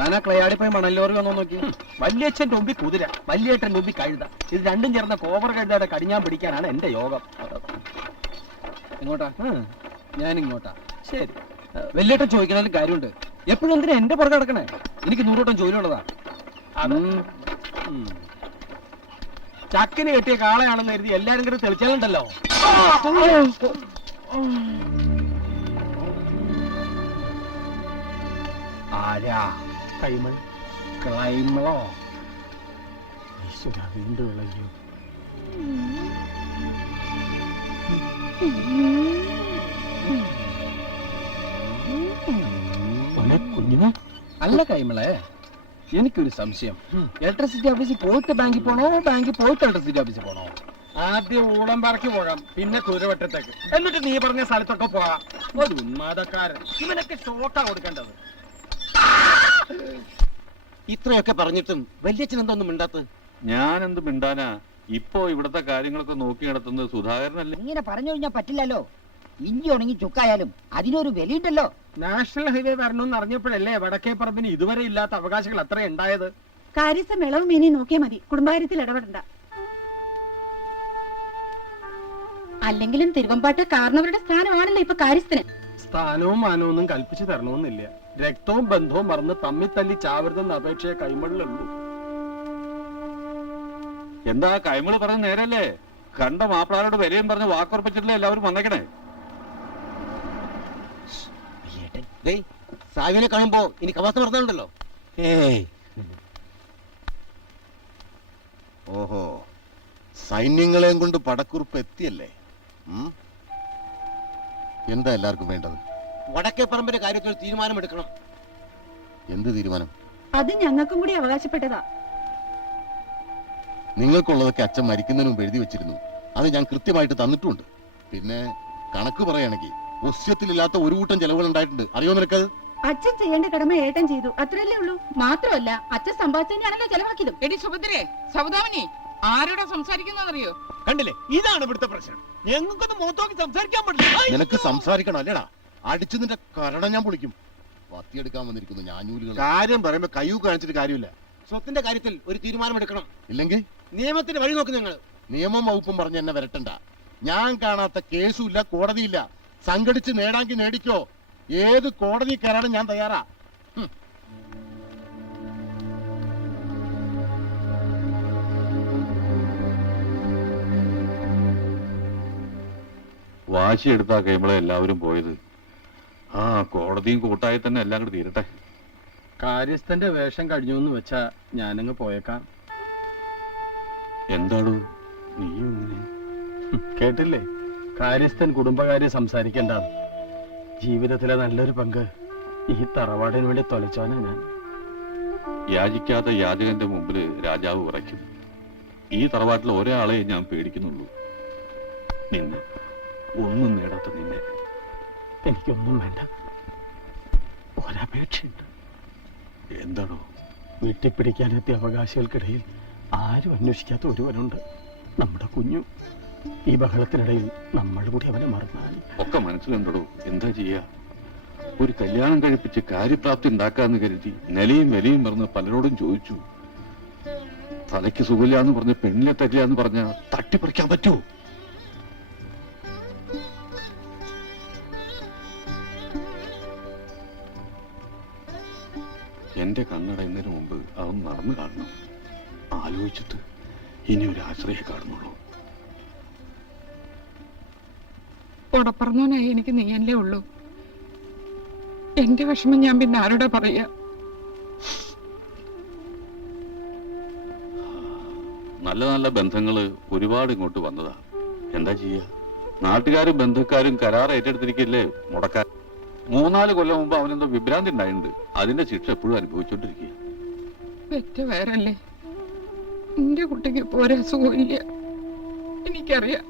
താനാ ക്ലയാടി പോയി മണലോറി വന്നോ നോക്കി. വല്യച്ഛൻ തൊമ്പി കുതിര, വല്യേട്ടൻ തൊമ്പി കഴുത. ഇത് രണ്ടും ചേർന്ന കോവർ കഴുതയുടെ കടിഞ്ഞാൻ പിടിക്കാനാണ് എന്റെ യോഗം. ഇങ്ങോട്ടാ? ഞാൻ ഇങ്ങോട്ടാ. ശരി. വല്യേട്ടൻ ചോദിക്കണതിലും കാര്യമുണ്ട്. എപ്പോഴും എന്തിനാ എന്റെ പുറകെ കിടക്കണേ? എനിക്ക് 100 വട്ടം ജോലിയുള്ളതാ. ചക്കിന് കെട്ടിയ കാളയാണെന്ന് കരുതി എല്ലാരും കൂടെ തെളിച്ചാലുണ്ടല്ലോ. ആരാ? കൈമൾ ക്ലൈമളോ? വീണ്ടും വിളഞ്ഞു. കുഞ്ഞിനെ അല്ല കൈമളെ, എനിക്കൊരു സംശയം. ഇലക്ട്രിസിറ്റി ഓഫീസിൽ പോയിട്ട് ബാങ്കിൽ പോണോ, ബാങ്കിൽ പോയിട്ട് ഇലക്ട്രിസിറ്റി ഓഫീസിൽ പോണോ? ആദ്യം ഊളംപാറയ്ക്ക് പോകാം, പിന്നെ കുതിരവട്ടത്തേക്ക്, എന്നിട്ട് നീ പറഞ്ഞ സ്ഥലത്തൊക്കെ പോകാം. ഒരു ഉന്മാദക്കാരൻ. ഇവനൊക്കെ ഷോക്കാ കൊടുക്കേണ്ടത്. ഇത്രയൊക്കെ പറഞ്ഞിട്ടും വല്യച്ഛൻ എന്തോന്നും മിണ്ടാത്തത്? ഞാൻ എന്ത് മിണ്ടാനാ? ഇപ്പോ ഇവിടത്തെ കാര്യങ്ങളൊക്കെ നോക്കി നടത്തുന്നത് സുധാകരനല്ലേ? ഇങ്ങനെ പറഞ്ഞു കഴിഞ്ഞാൽ പറ്റില്ലല്ലോ. ഇഞ്ചി ഉണങ്ങി ചുക്കായാലും അതിനൊരു വിലയുണ്ടല്ലോ. നാഷണൽ ഹൈവേ വരണമെന്ന് അറിഞ്ഞപ്പോഴല്ലേ വടക്കേ പറമ്പിന് ഇതുവരെ ഇല്ലാത്ത അവകാശങ്ങൾ അത്ര ഉണ്ടായത്. കാര്യസ്ഥ ഇളവും മീനി നോക്കിയാൽ മതി, കുടുംബകാര്യത്തിൽ ഇടപെടണ്ട. അല്ലെങ്കിലും തിരുവമ്പാട്ട് കാരണവരുടെ സ്ഥാനമാണല്ലോ ഇപ്പൊ കാര്യസ്ഥന്. സ്ഥാനവും മാനവും ഒന്നും കൽപ്പിച്ചു തരണമെന്നില്ല. രക്തവും ബന്ധവും മറന്ന് തമ്മിൽ തല്ലി ചാവരുതെന്ന അപേക്ഷയെ കൈമളിലുള്ളൂ. എന്താ കൈമള് പറഞ്ഞ നേരല്ലേ? കണ്ട മാപ്പിളാരോട് വരെയും പറഞ്ഞ് വാക്കുറപ്പിച്ചിട്ടില്ല എല്ലാവരും വന്നേക്കണേ. സാവിനെ കാണുമ്പോ ഇനി കവാസം പറഞ്ഞുണ്ടല്ലോ. ഓഹോ, സൈന്യങ്ങളെയും കൊണ്ട് പടക്കുറിപ്പ് എത്തിയല്ലേ? എന്താ എല്ലാവർക്കും വേണ്ടത്? വടക്കേ പറമ്പിന്റെ കാര്യത്തിൽ തീരുമാനമെടുക്കണം. എന്ത് തീരുമാനം? അത് ഞങ്ങൾക്കും കൂടി അവകാശപ്പെട്ടതാ. നിങ്ങൾക്കുള്ളതൊക്കെ അച്ഛൻ മരിക്കുന്നതിന് മുമ്പ് എഴുതി വെച്ചിരുന്നു. അത് ഞാൻ കൃത്യമായിട്ട് തന്നിട്ടുണ്ട്. പിന്നെ കണക്ക് പറയുകയാണെങ്കിൽ ഒസ്യത്തിലില്ലാത്ത ഒരു കൂട്ടം ചെലവുകൾ ഉണ്ടായിട്ടുണ്ട്. അറിയോ നിനക്കത്? അച്ഛൻ ചെയ്യേണ്ട കടമ ഏട്ടൻ ചെയ്തു, അത്രയല്ലേ ഉള്ളൂ. മാത്രമല്ല അച്ഛൻ സമ്പാദിച്ചതിനാണല്ലോ ചെലവാക്കിയതും. എടി സുഭദ്രേ, സൗദാമിനി ആരോടാ സംസാരിക്കുന്നറിയോ? കണ്ടില്ലേ, ഇതാണ് ഇവിടുത്തെ പ്രശ്നം. ഞങ്ങൾക്കൊന്ന് മുഖത്തോക്കി സംസാരിക്കാൻ പറ്റില്ല. നിനക്ക് സംസാരിക്കണം അല്ലേടാ? അടിച്ചു നിന്റെ കരണം ഞാൻ പൊളിക്കും. വത്തിയെടുക്കാൻ വന്നിരിക്കുന്നു ഞാനൂലുകൾ. കാര്യം പറയുമ്പോ കയ്യൂ കാണിച്ചിട്ട് കാര്യമില്ല. സ്വത്തിന്റെ കാര്യത്തിൽ ഒരു തീരുമാനമെടുക്കണം. ഇല്ലെങ്കിൽ നിയമത്തിന്റെ വഴി നോക്കി നിങ്ങൾ. നിയമം വകുപ്പും പറഞ്ഞ് എന്നെ വരട്ടണ്ട. ഞാൻ കാണാത്ത കേസുമില്ല, കോടതിയില്ല. സംഘടിച്ച് നേടാമെങ്കിൽ നേടിക്കോ. ഏത് കോടതി കയറാനും ഞാൻ തയ്യാറാ. വാശിയെടുത്താ കൈമളെ എല്ലാവരും പോയത്. ആ കോടതിയും കൂട്ടായി തന്നെ എല്ലാം കൂടി തീരട്ടെ. കാര്യസ്ഥന്റെ വേഷം കഴിഞ്ഞു എന്ന് വെച്ചാ ഞാനങ്ങ് പോയേക്കാം. എന്താടോ നീയും ഇങ്ങനെ? കേട്ടില്ലേ, കാര്യസ്ഥൻ കുടുംബകാര്യം സംസാരിക്കേണ്ട. ജീവിതത്തിലെ നല്ലൊരു പങ്ക് ഈ തറവാടിന് വേണ്ടി തൊലച്ചോനാ ഞാൻ. യാചിക്കാത്ത യാചകന്റെ മുമ്പില് രാജാവ് വിറയ്ക്കും. ഈ തറവാട്ടിൽ ഒരാളെ ഞാൻ പേടിക്കുന്നുള്ളൂ, നിന്നെ. ഒന്നും നേടാത്ത നിന്നെ. എനിക്കൊന്നും വേണ്ട, ഒരപേക്ഷയുണ്ട്. എന്താണോ? വെട്ടിപ്പിടിക്കാനെത്തിയ അവകാശികൾക്കിടയിൽ ആരും അന്വേഷിക്കാത്ത ഒരുവനുണ്ട്, നമ്മുടെ കുഞ്ഞു. ഈ ബഹളത്തിനിടയിൽ നമ്മൾ കൂടി അവനെ മറന്നാൽ ഒക്കെ മനസ്സിലുണ്ടോ? എന്താ ചെയ്യാ? ഒരു കല്യാണം കഴിപ്പിച്ച് കാര്യപ്രാപ്തി ഉണ്ടാക്കാന്ന് കരുതി നിലയും വിലയും പറഞ്ഞ് പലരോടും ചോദിച്ചു. തലയ്ക്ക് സുഖമില്ലാന്ന് പറഞ്ഞ് പെണ്ണിനെ തരില്ലാന്ന് പറഞ്ഞ തട്ടിപ്പറിക്കാൻ പറ്റുമോ? എന്റെ കണ്ണടയുന്നതിന് മുമ്പ് അവൻ നടന്നു കാണണം. ആലോചിച്ചിട്ട് ഇനി ഒരു ആശ്രയം കാണുന്നുള്ളൂ. ഉടപ്പറന്നോനായി എനിക്ക് നീയല്ലേ ഉള്ളൂ. എന്റെ വിഷമം ഞാൻ പിന്നെ ആരോടാ പറയാ? നല്ല നല്ല ബന്ധങ്ങള് ഒരുപാട് ഇങ്ങോട്ട് വന്നതാ. എന്താ ചെയ്യാ? നാട്ടുകാരും ബന്ധുക്കാരും കരാർ ഏറ്റെടുത്തിരിക്കില്ലേ മുടക്കാൻ. 3-4 കൊല്ലം മുമ്പ് അവനെന്തോ വിഭ്രാന്തി ഉണ്ടായിട്ടുണ്ട്. അതിന്റെ ശിക്ഷ എപ്പോഴും അനുഭവിച്ചോണ്ടിരിക്കുക. പെറ്റ വേറല്ലേ, എന്റെ കുട്ടിക്ക് ഒരു അസുഖവും ഇല്ല, എനിക്കറിയാം.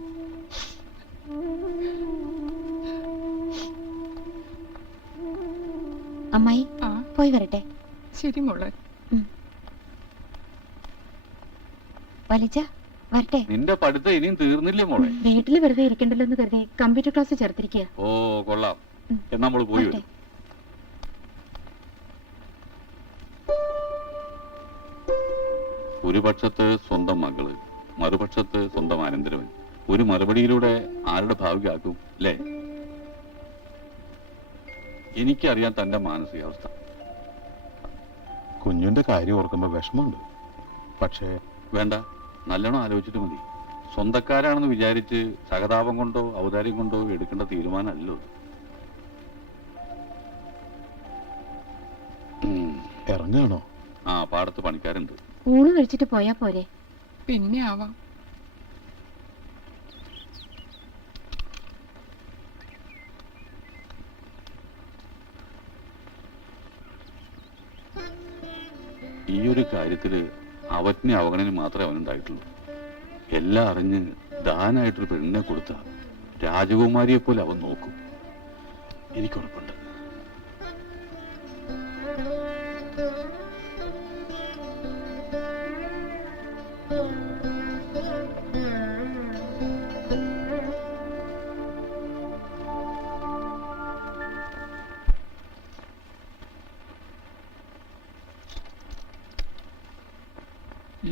അമ്മായി പോയി വരട്ടെ. ശരി മോളെ. വലിച്ച വരട്ടെ. നിന്റെ പഠിത്തം ഇനിയും തീർന്നില്ലേ മോളെ? വീട്ടില് വെറുതെ ഇരിക്കണ്ടല്ലോ എന്ന് കരുതി കമ്പ്യൂട്ടർ ക്ലാസ് ചേർത്തിരിക്കുക. ഓ കൊള്ളാം. എന്നാ നമ്മള് പോയി വരും. ഒരു പക്ഷത്ത് സ്വന്തം മകള്, മറുപക്ഷത്ത് സ്വന്തം അനന്തരവൻ. ഒരു മറുപടിയിലൂടെ ആരുടെ ഭാവികാക്കും അല്ലേ? എനിക്കറിയാം തന്റെ മാനസികാവസ്ഥ. കുഞ്ഞുന്റെ കാര്യം ഓർക്കുമ്പോ വിഷമമുണ്ട്. പക്ഷേ വേണ്ട, നല്ലോണം ആലോചിച്ചിട്ട് മതി. സ്വന്തക്കാരാണെന്ന് വിചാരിച്ച് സഹതാപം കൊണ്ടോ ഔദാര്യം കൊണ്ടോ എടുക്കേണ്ട തീരുമാനമല്ലോ. ഇറങ്ങാണോ? ആ, പാടത്ത് പണിക്കാരുണ്ട്. ഊണ് കഴിച്ചിട്ട് പോയാ പോരെ? പിന്നെ ആവാം. ഈ ഒരു കാര്യത്തില് അവജ്ഞ അവഗണന മാത്രമേ അവനുണ്ടായിട്ടുള്ളൂ. എല്ലാം അറിഞ്ഞ് ദാനായിട്ടൊരു പെണ്ണിനെ കൊടുത്ത രാജകുമാരിയെ പോലെ അവൻ നോക്കും. എനിക്കുറപ്പുണ്ട്.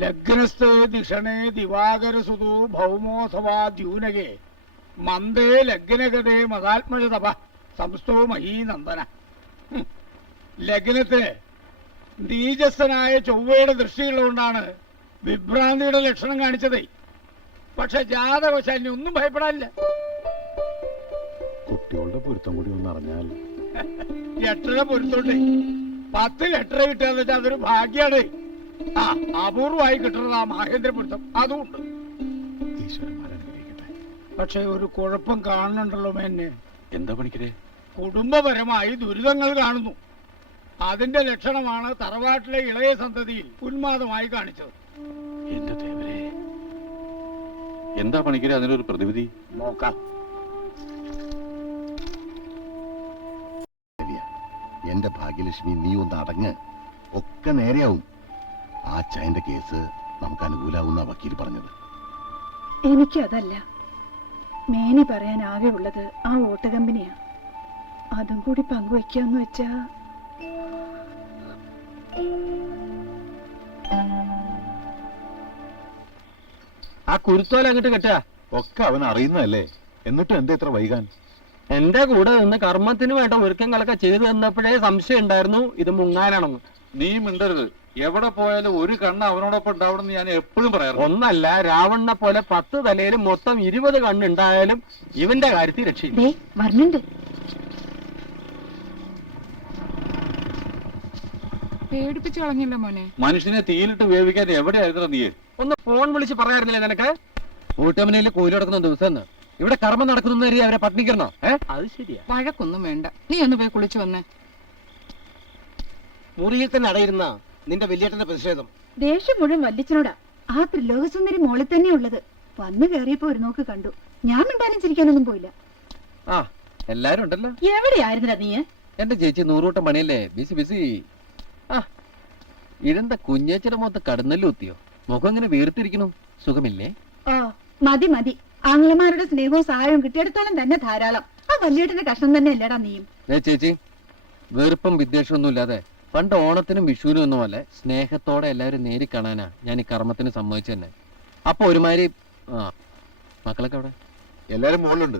ലഗ്നസ്ഥേ ദിഷണേ ദിവാകരസുതോ ഭൗമോസവാ ദ്യൂനകേ മന്ദേ ലഗ്നഗതേ മതാത്മജതപ സംസ്ഥോ മഹീനന്ദന. ലഗ്നത്തിന് നീജസ്ഥനായ ചൊവ്വയുടെ ദൃഷ്ടിയുള്ളതുകൊണ്ടാണ് വിഭ്രാന്തിയുടെ ലക്ഷണം കാണിച്ചത്. പക്ഷെ ജാതവശാലിന് ഒന്നും ഭയപ്പെടാനില്ല. കുട്ടികളുടെ പൊരുത്തം കൂടി ഒന്ന് അറിഞ്ഞാൽ. 8 പൊരുത്തോണ്ടേ 10 ലെറ്റർ കിട്ടുകയെന്ന് വെച്ചാൽ അതൊരു ഭാഗ്യാണ്. ആ, അപൂർവമായി കിട്ടുന്നത് ആ മഹേന്ദ്രപുരത്തം, അതുകൊണ്ട്. പക്ഷെ ഒരു കുഴപ്പം കാണുന്നുണ്ടല്ലോ മേന്നെ. എന്താ പണിക്കരെ? കുടുംബപരമായി ദുരിതങ്ങൾ കാണുന്നു. അതിന്റെ ലക്ഷണമാണ് തറവാട്ടിലെ ഇളയ സന്തതിയിൽ ഉന്മാദമായി കാണിച്ചത്. എന്റെ ദേവരെ, എന്താ പണിക്കരെ അതിനൊരു പ്രതിവിധി? നോക്കാം. എന്റെ ഭാഗ്യലക്ഷ്മി, നീ ഒന്ന് അടങ്ങ്. ഒക്കെ നേരെയാവും. ആ ചായന്റെ കേസ് നമുക്ക് അനുകൂലാവുന്ന വക്കീൽ പറഞ്ഞത്. എനിക്കതല്ല, മേനി പറയാൻ ആകെ ഉള്ളത് ആ വോട്ട് കമ്പനിയാ. അതും കൂടി പങ്കുവെക്കാന്ന് വെച്ചാ ആ കുരുത്തോല അങ്ങോട്ട് കെട്ടാ. ഒക്കെ അവൻ അറിയുന്നതല്ലേ, എന്നിട്ടും എന്താ ഇത്ര വൈകാൻ? എന്റെ കൂടെ നിന്ന് കർമ്മത്തിന് വേണ്ട ഒരുക്കങ്ങളൊക്കെ ചെയ്തു തന്നപ്പോഴേ സംശയം ഉണ്ടായിരുന്നു ഇത് മുങ്ങാനാണെന്ന്. നീ മിണ്ടരുത്. എവിടെ പോയാലും ഒരു കണ്ണ് അവനോടൊപ്പം ഉണ്ടാവണമെന്ന് ഞാൻ എപ്പോഴും പറയാറുണ്ട്. ഒന്നല്ല, രാവണനെ പോലെ 10 തലയിലും മൊത്തം 20 കണ്ണുണ്ടായാലും ഇവന്റെ കാര്യത്തിൽ രക്ഷയില്ല. വരുന്നുണ്ട്. പേടിപ്പിച്ചു കളഞ്ഞില്ല മോനെ. മനുഷ്യനെ തീയിലിട്ട് വേവിക്കാൻ എവിടെയായിരുന്നു നീ? ഒന്ന് ഫോൺ വിളിച്ച് പറയാറില്ലേ നിനക്ക്? വോട്ടമ്മനയിൽ കോയില് നടക്കുന്ന ദിവസം ഇവിടെ കർമ്മം നടക്കുന്ന അവരെ പട്ടിണിക്കണോ? അത് ശരിയാ. വഴക്കൊന്നും വേണ്ട, നീ ഒന്ന് പോയി കുളിച്ചു വന്നേ. മുറിയിൽ തന്നെ അടയിരുന്ന നിന്റെ വലിയേട്ടന്റെ പ്രതിഷേധം. ദേഷ്യം മുഴുവൻ വല്ലിച്ചനോടാ. ആ ത്രിലോകസുന്ദരി മോളിൽ തന്നെ ഉള്ളത്. വന്നു കയറിയപ്പോ ഒരു നോക്ക് കണ്ടു. ഞാൻ മിണ്ടാനും ചിരിക്കാനൊന്നും പോയില്ല. ആ, എല്ലാരും ഉണ്ടല്ലോ. എവിടെയായിരുന്നില്ല നീ? എന്റെ ചേച്ചി 100 വട്ടം പണിയല്ലേ, ബിസി ബിസി. ആ, ഇഴந்த കുഞ്ഞേച്ചിയുടെ മുഖത്ത് കടന്നല്ലോ എത്തിയോ? മുഖം ഇങ്ങനെ വീർത്തിരിക്കണു. സുഖമില്ലേ? ഓ, മതി മതി. ആംഗ്ലമാരുടെ സ്നേഹവും സഹായവും കിട്ടിയിടത്തോളം തന്നെ ധാരാളം. ആ വല്യേട്ടന്റെ കഷ്ണം തന്നെ അല്ലേടാ നീയും. ചേച്ചി, വെറുപ്പും വിദ്വേഷമൊന്നും ഇല്ലാതെ പണ്ട് ഓണത്തിനും വിഷുവിനും ഒന്നും അല്ലേ സ്നേഹത്തോടെ എല്ലാവരും നേരി കാണാനാ ഞാൻ ഈ കർമ്മത്തിന് സമ്മതിച്ചു തന്നെ. അപ്പൊ ഒരുമാതിരി. ആ, മക്കളൊക്കെ അവിടെ എല്ലാരും മുകളിലുണ്ട്.